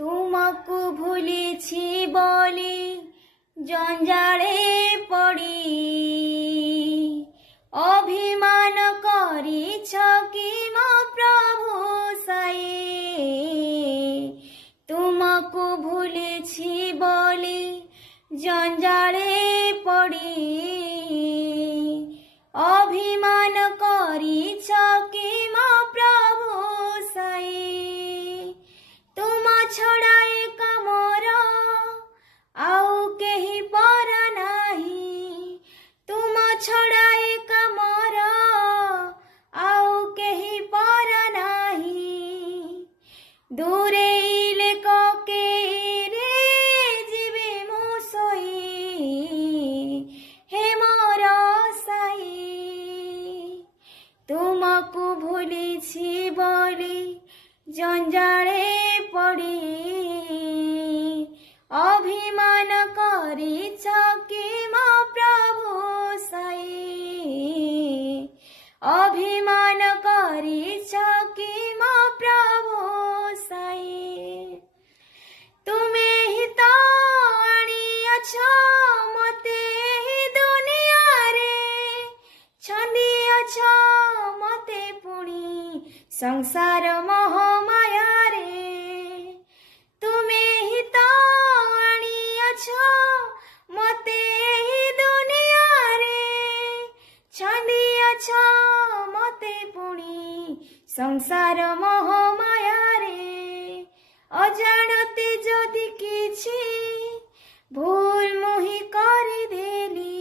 তোমাকু ভুলেছি বলে জঞ্জালে পড়ি অভিমান করিছ কি মো প্রভু সাই। তোমাকু ভুলেছি বলে জঞ্জালে পড়ি অভিমান করিছ কি মো প্রভু সাই। तुमा छड़ा एक मोर आउ केही पर नाही, तुमा छड़ा एक मोर आउ केही पर नाही। दूरे इले के रे जीवे मु सोई हे मोर साई। तुमकु भूलिछि बोली जंजाले पड़ी अभिमान करिछ कि मो प्रभु साई। अभिमान करिछ कि मो प्रभु साई। तुमे ही तो आनियाछ मते ही दुनिया रे छंदियाछ मते पुणी संसार मोह माया रे। तुमे ही तो आनियाछ मते ही दुनिया रे छंदियाछ मते पुणी संसार मोह माया रे। अजाणते जदि किछि भूल मुहि करि देली,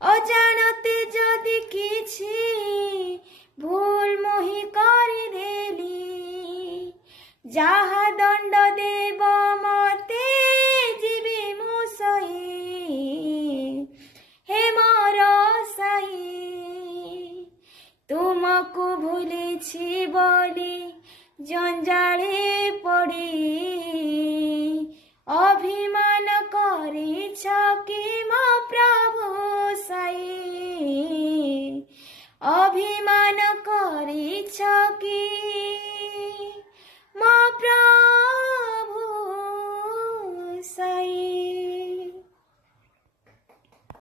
अजाणते जदि किछि भूल मुहि करि देली। जाहा दंड देव मते जीवी मु सोई हे मोर साई। तुमकु भूलिछि बोली जंजाले पड़ी अभिमान करिछ कि मो प्रभु साई। अभिमान करिछ